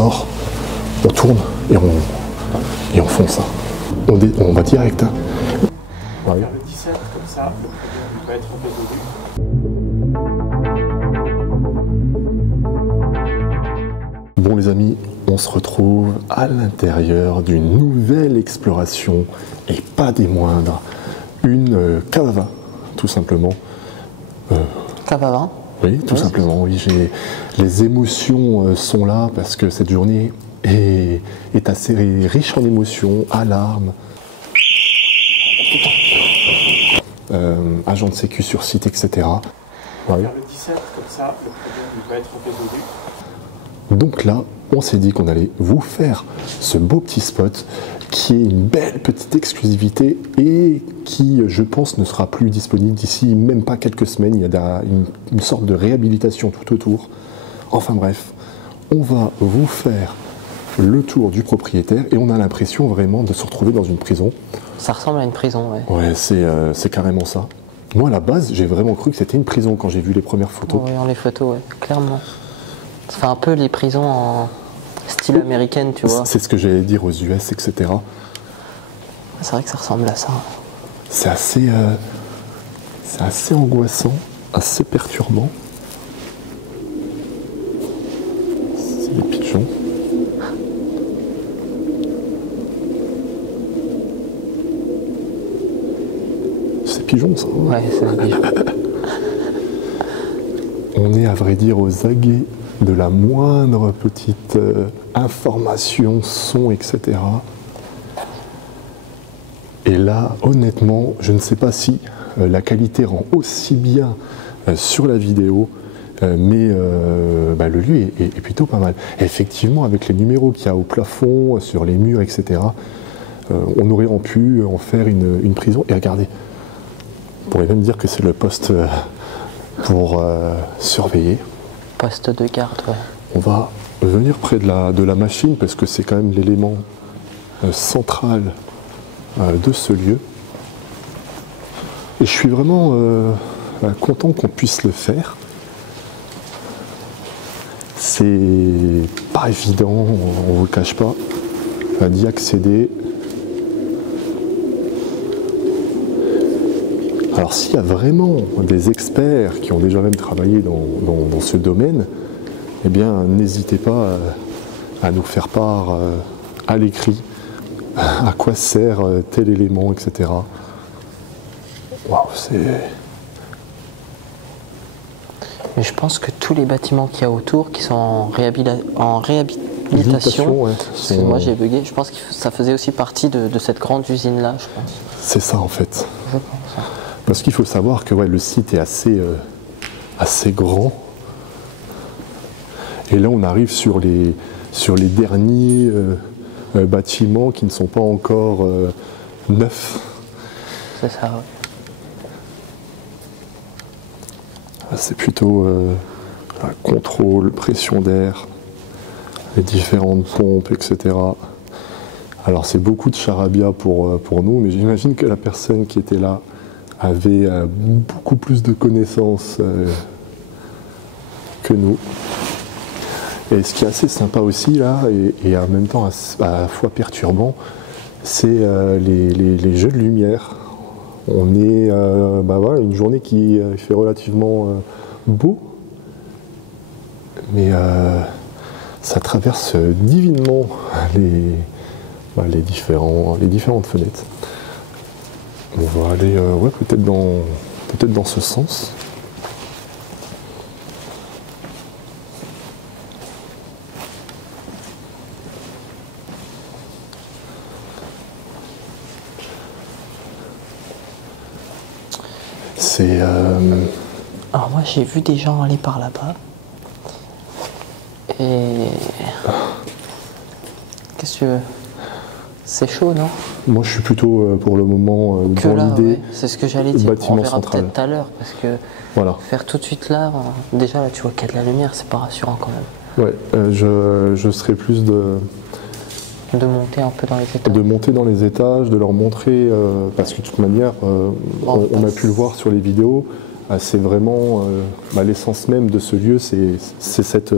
sort, on tourne et on fonce. On va direct. Hein. Ouais. Le 17, comme ça, le premier va être résolu. Bon les amis, on se retrouve à l'intérieur d'une nouvelle exploration et pas des moindres. Une cave à vin, tout simplement. Cave à vin? Oui, tout simplement. Oui, les émotions sont là parce que cette journée est assez riche en émotions, alarmes, agent de sécu sur site, etc. Ouais. Le 17, comme ça, le premier va être résolu. Donc là, on s'est dit qu'on allait vous faire ce beau petit spot qui est une belle petite exclusivité et qui, je pense, ne sera plus disponible d'ici même pas quelques semaines. Il y a une sorte de réhabilitation tout autour. Enfin bref, on va vous faire le tour du propriétaire et on a l'impression vraiment de se retrouver dans une prison. Ça ressemble à une prison, ouais. Ouais, c'est carrément ça. Moi, à la base, j'ai vraiment cru que c'était une prison quand j'ai vu les premières photos. Oui, les photos, ouais, clairement. Ça fait un peu les prisons en style américaine, tu vois. C'est ce que j'allais dire aux US, etc. C'est vrai que ça ressemble à ça. C'est assez angoissant, assez perturbant. C'est des pigeons. C'est pigeons, ça. Ouais, c'est un pigeon. On est à vrai dire aux aguets de la moindre petite information, son, etc. Et là, honnêtement, je ne sais pas si la qualité rend aussi bien sur la vidéo, mais le lieu est plutôt pas mal. Et effectivement, avec les numéros qu'il y a au plafond, sur les murs, etc., on aurait pu en faire une prison. Et regardez, on pourrait même dire que c'est le poste pour surveiller. Poste de garde, ouais. On va venir près de la machine parce que c'est quand même l'élément central de ce lieu. Et je suis vraiment content qu'on puisse le faire. C'est pas évident, on ne vous le cache pas, d'y accéder. Alors s'il y a vraiment des experts qui ont déjà même travaillé dans ce domaine, eh bien n'hésitez pas à nous faire part à l'écrit à quoi sert tel élément, etc. Waouh, c'est... Mais je pense que tous les bâtiments qu'il y a autour, qui sont en réhabilitation, ouais, parce que moi j'ai bugué, je pense que ça faisait aussi partie de cette grande usine-là, je pense. C'est ça en fait. Je pense. Parce qu'il faut savoir que le site est assez grand. Et là, on arrive sur les derniers bâtiments qui ne sont pas encore neufs. C'est ça, ouais. C'est plutôt contrôle, pression d'air, les différentes pompes, etc. Alors, c'est beaucoup de charabia pour nous, mais j'imagine que la personne qui était là avait beaucoup plus de connaissances que nous. Et ce qui est assez sympa aussi là, et en même temps à la fois perturbant, c'est les jeux de lumière. On est une journée qui fait relativement beau, mais ça traverse divinement les différentes fenêtres. On va aller peut-être dans ce sens. C'est... Alors moi j'ai vu des gens aller par là-bas. Et... Qu'est-ce que tu veux? C'est chaud, non? Moi, je suis plutôt pour le moment que dans là, l'idée. ouais. C'est ce que j'allais dire. On verra central. peut-être tout à l'heure, parce que faire tout de suite là, déjà là, tu vois qu'il y a de la lumière, c'est pas rassurant quand même. Ouais, je serais plus de monter un peu dans les étages. De monter dans les étages, de leur montrer, parce que de toute manière, on a pu le voir sur les vidéos, c'est vraiment l'essence même de ce lieu, c'est cette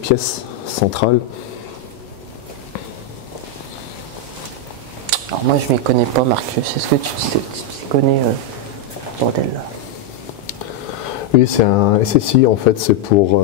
pièce centrale. Alors moi je m'y connais pas, Marcus. Est-ce que tu connais bordel là? Oui, c'est un SSI en fait, c'est pour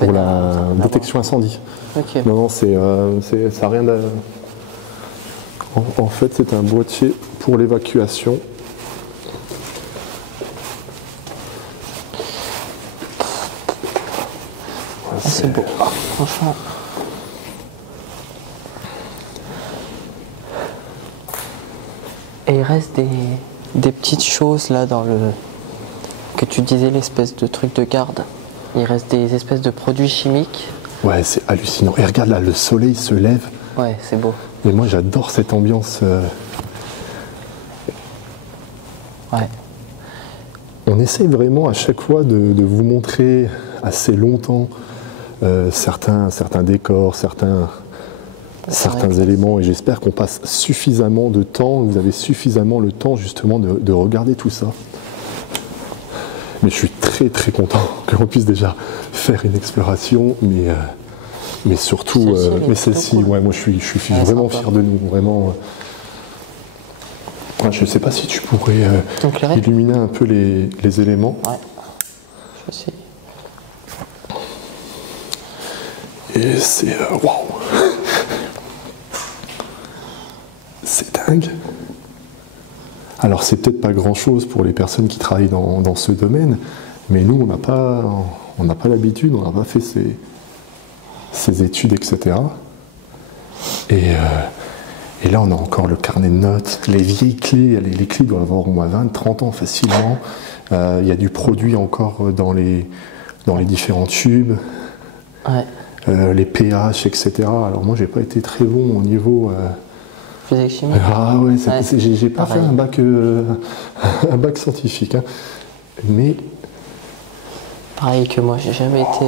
la détection incendie. Ok. Non, ça n'a rien à... En fait, c'est un boîtier pour l'évacuation. C'est beau, franchement. Et il reste des petites choses là dans le... que tu disais, l'espèce de truc de garde. Il reste des espèces de produits chimiques. Ouais, c'est hallucinant. Et regarde là, le soleil se lève. Ouais, c'est beau. Et moi, j'adore cette ambiance. Ouais. On essaye vraiment à chaque fois de vous montrer assez longtemps certains décors, certains éléments, et j'espère qu'on passe suffisamment de temps, vous avez suffisamment le temps justement de regarder tout ça. Mais je suis très très content qu'on puisse déjà faire une exploration, mais surtout, celle-ci, cool. ouais, moi je suis vraiment fier de nous, vraiment. Je ne sais pas si tu pourrais illuminer un peu les éléments. Ouais, je sais. Et c'est... waouh. C'est dingue. Alors c'est peut-être pas grand-chose pour les personnes qui travaillent dans ce domaine, mais nous on n'a pas l'habitude, on n'a pas fait ces études, etc. Et là on a encore le carnet de notes, les vieilles clés, les clés doivent avoir au moins 20-30 ans facilement. Il y a du produit encore dans les différents tubes. Ouais. Les pH, etc. Alors moi, j'ai pas été très bon au niveau... Physique chimie. Ah ouais, Ouais. J'ai pas Pareil. fait un bac scientifique. Hein. Mais... Pareil que moi, j'ai jamais été...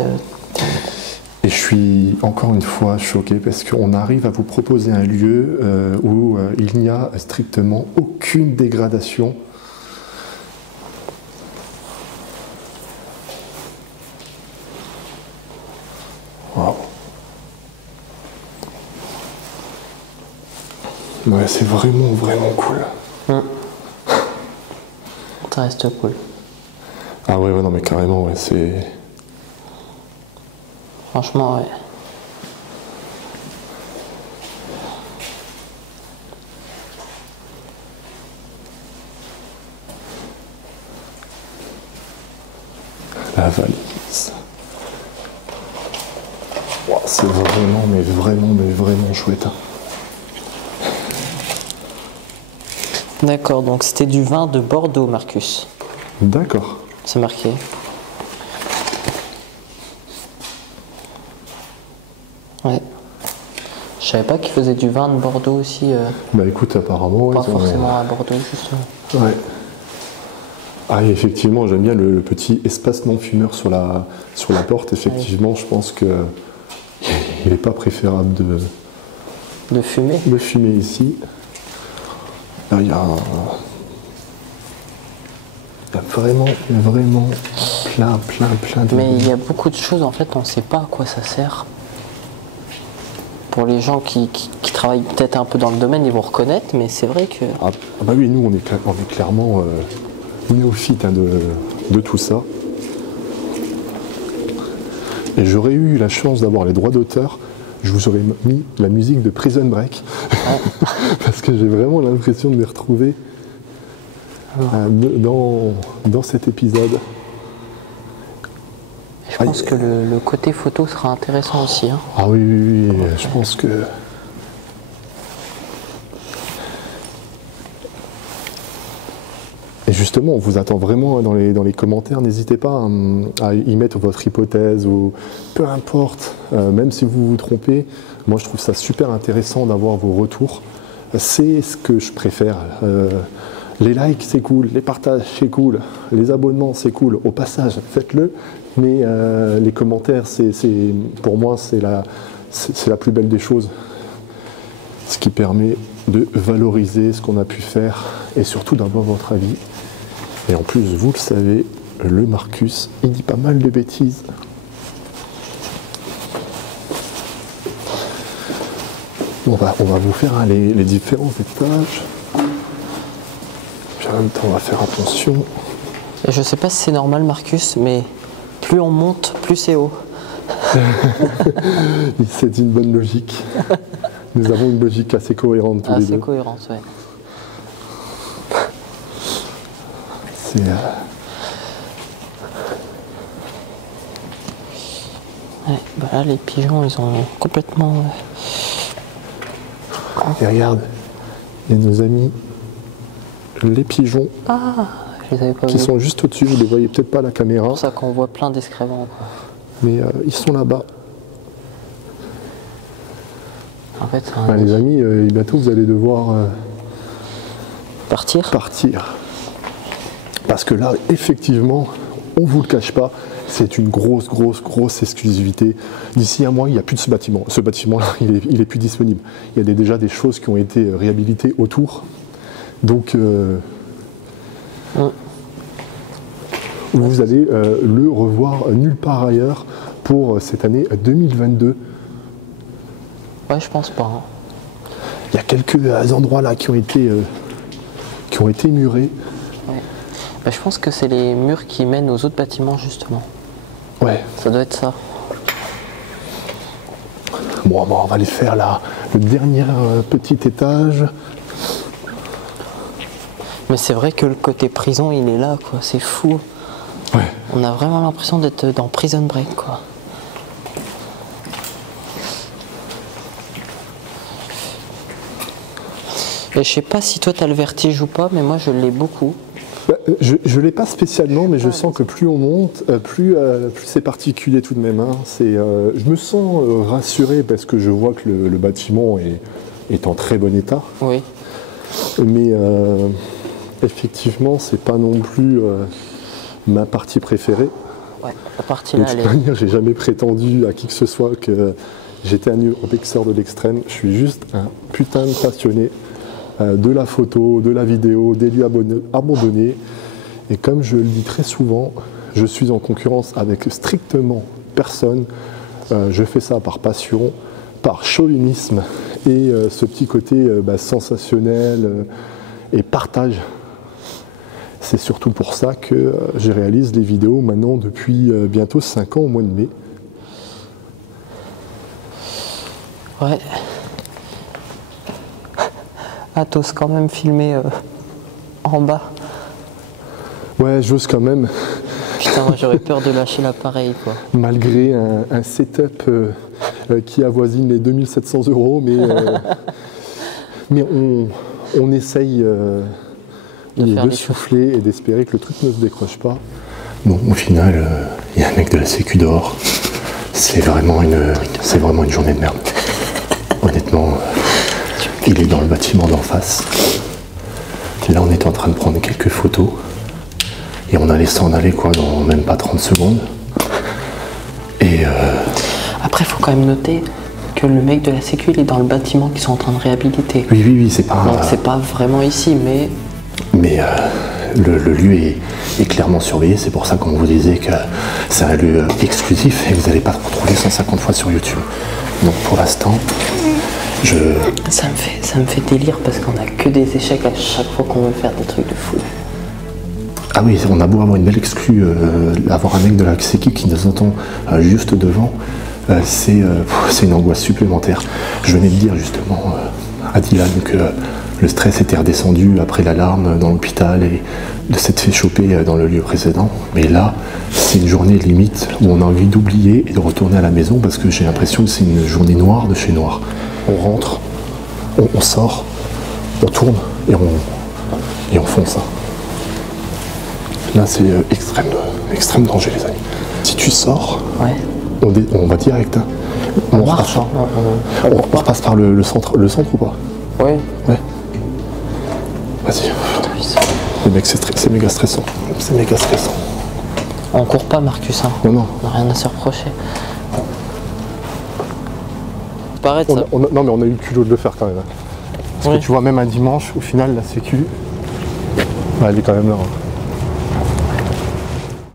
Et je suis encore une fois choqué parce qu'on arrive à vous proposer un lieu où il n'y a strictement aucune dégradation. Wow. Ouais, c'est vraiment, vraiment cool. Ça reste cool. Ah ouais, non mais carrément, ouais, c'est... Franchement, ouais. La valise. Wow, c'est vraiment chouette. Hein. D'accord, donc c'était du vin de Bordeaux, Marcus. D'accord. C'est marqué. Ouais. Je savais pas qu'ils faisaient du vin de Bordeaux aussi. Bah écoute, apparemment... Pas ils ont- forcément à Bordeaux, justement. Ouais. Ah, et effectivement, j'aime bien le petit espace non-fumeur sur la porte. Effectivement, je pense que il n'est pas préférable De fumer. de fumer ici. Là, il y a vraiment plein de... Mais il y a beaucoup de choses, en fait, on ne sait pas à quoi ça sert. Pour les gens qui travaillent peut-être un peu dans le domaine, ils vont reconnaître, mais c'est vrai que... Ah bah oui, nous, on est clairement néophytes hein, de tout ça. Et j'aurais eu la chance d'avoir les droits d'auteur, je vous aurais mis la musique de Prison Break. Parce que j'ai vraiment l'impression de me retrouver dans cet épisode. Je pense que le côté photo sera intéressant aussi. Hein. Ah oui, je pense que... Et justement, on vous attend vraiment dans les commentaires. N'hésitez pas à y mettre votre hypothèse ou peu importe, même si vous vous trompez. Moi, je trouve ça super intéressant d'avoir vos retours. C'est ce que je préfère. Les likes, c'est cool. Les partages, c'est cool. Les abonnements, c'est cool. Au passage, faites-le. Mais les commentaires, pour moi, c'est la plus belle des choses. Ce qui permet de valoriser ce qu'on a pu faire et surtout d'avoir votre avis. Et en plus, vous le savez, le Marcus, il dit pas mal de bêtises. Bon, on va vous faire hein, les différents étages. Puis en même temps, on va faire attention. Et je sais pas si c'est normal, Marcus, mais plus on monte, plus c'est haut. C'est une bonne logique. Nous avons une logique assez cohérente tous les deux. Assez cohérente, ouais. C'est... Ouais, bah là, les pigeons, ils ont complètement... Et regarde, il y a nos amis, les pigeons, Ah, je les avais pas qui vus. sont juste au-dessus. Vous ne les voyez peut-être pas à la caméra, C'est pour ça qu'on voit plein d'excréments, quoi. mais ils sont là-bas. En fait, c'est Ah, les amis, bientôt vous allez devoir partir. partir. Parce que là, effectivement, on ne vous le cache pas, c'est une grosse exclusivité. D'ici un mois, il n'y a plus de ce bâtiment. Ce bâtiment-là, il est plus disponible. Il y a déjà des choses qui ont été réhabilitées autour. Donc, vous allez le revoir nulle part ailleurs pour cette année 2022. Ouais, je pense pas. Hein. Il y a quelques endroits là qui ont été murés. Ouais. Bah, je pense que c'est les murs qui mènent aux autres bâtiments, justement. Ouais. Ça doit être ça. Bon, on va aller faire là, le dernier petit étage. Mais c'est vrai que le côté prison, il est là, quoi. C'est fou. Ouais. On a vraiment l'impression d'être dans Prison Break, quoi. Et je sais pas si toi t'as le vertige ou pas, mais moi je l'ai beaucoup. Bah, je ne l'ai pas spécialement, mais je sens que plus on monte, plus c'est particulier tout de même. Hein. Je me sens rassuré parce que je vois que le bâtiment est en très bon état. Oui. Mais effectivement, c'est pas non plus ma partie préférée. Ouais, la partie De là, toute elle est... manière, j'ai jamais prétendu à qui que ce soit que j'étais un urbexeur de l'extrême. Je suis juste un putain de passionné de la photo, de la vidéo, des lieux abandonnés. Et comme je le dis très souvent, je suis en concurrence avec strictement personne. Je fais ça par passion, par chauvinisme et ce petit côté sensationnel et partage. C'est surtout pour ça que je réalise les vidéos maintenant depuis bientôt 5 ans au mois de mai. Ouais. Ah, t'oses quand même filmer en bas. Ouais, j'ose quand même, Putain, moi j'aurais peur de lâcher l'appareil, quoi. malgré un setup qui avoisine les 2700 €, mais on essaye de souffler et d'espérer que le truc ne se décroche pas. Bon, au final, il y a un mec de la sécu dehors. C'est vraiment une journée de merde. Honnêtement, il est dans le bâtiment d'en face. Là, on était en train de prendre quelques photos. Et on allait s'en aller, quoi, dans même pas 30 secondes. Et Après, il faut quand même noter que le mec de la sécu, il est dans le bâtiment qu'ils sont en train de réhabiliter. oui, c'est pas... Donc c'est pas vraiment ici, mais... Mais le lieu est clairement surveillé, c'est pour ça qu'on vous disait que c'est un lieu exclusif et vous n'allez pas le retrouver 150 fois sur YouTube. Donc pour l'instant, Ça me fait délire parce qu'on a que des échecs à chaque fois qu'on veut faire des trucs de fou. Ah oui, on a beau avoir une belle exclue, avoir un mec de la sécu qui nous entend juste devant, c'est une angoisse supplémentaire. Je venais de dire justement à Dylan que le stress était redescendu après l'alarme dans l'hôpital et de s'être fait choper dans le lieu précédent. Mais là, c'est une journée limite où on a envie d'oublier et de retourner à la maison parce que j'ai l'impression que c'est une journée noire de chez noir. On rentre, on sort, on tourne et on fonce. Là, c'est extrême danger, les amis. Si tu sors, Ouais. on va direct. Hein. On marche, repasse, hein. on repasse par le centre. Le centre ou pas? Ouais. Ouais. Vas-y. Les mecs, c'est méga stressant. C'est méga stressant. On court pas, Marcus, hein. Non. On n'a rien à se reprocher. Paraît ça. Non, mais on a eu le culot de le faire quand même. Parce Oui. que tu vois, même un dimanche, au final, la sécu, elle est quand même là. Hein.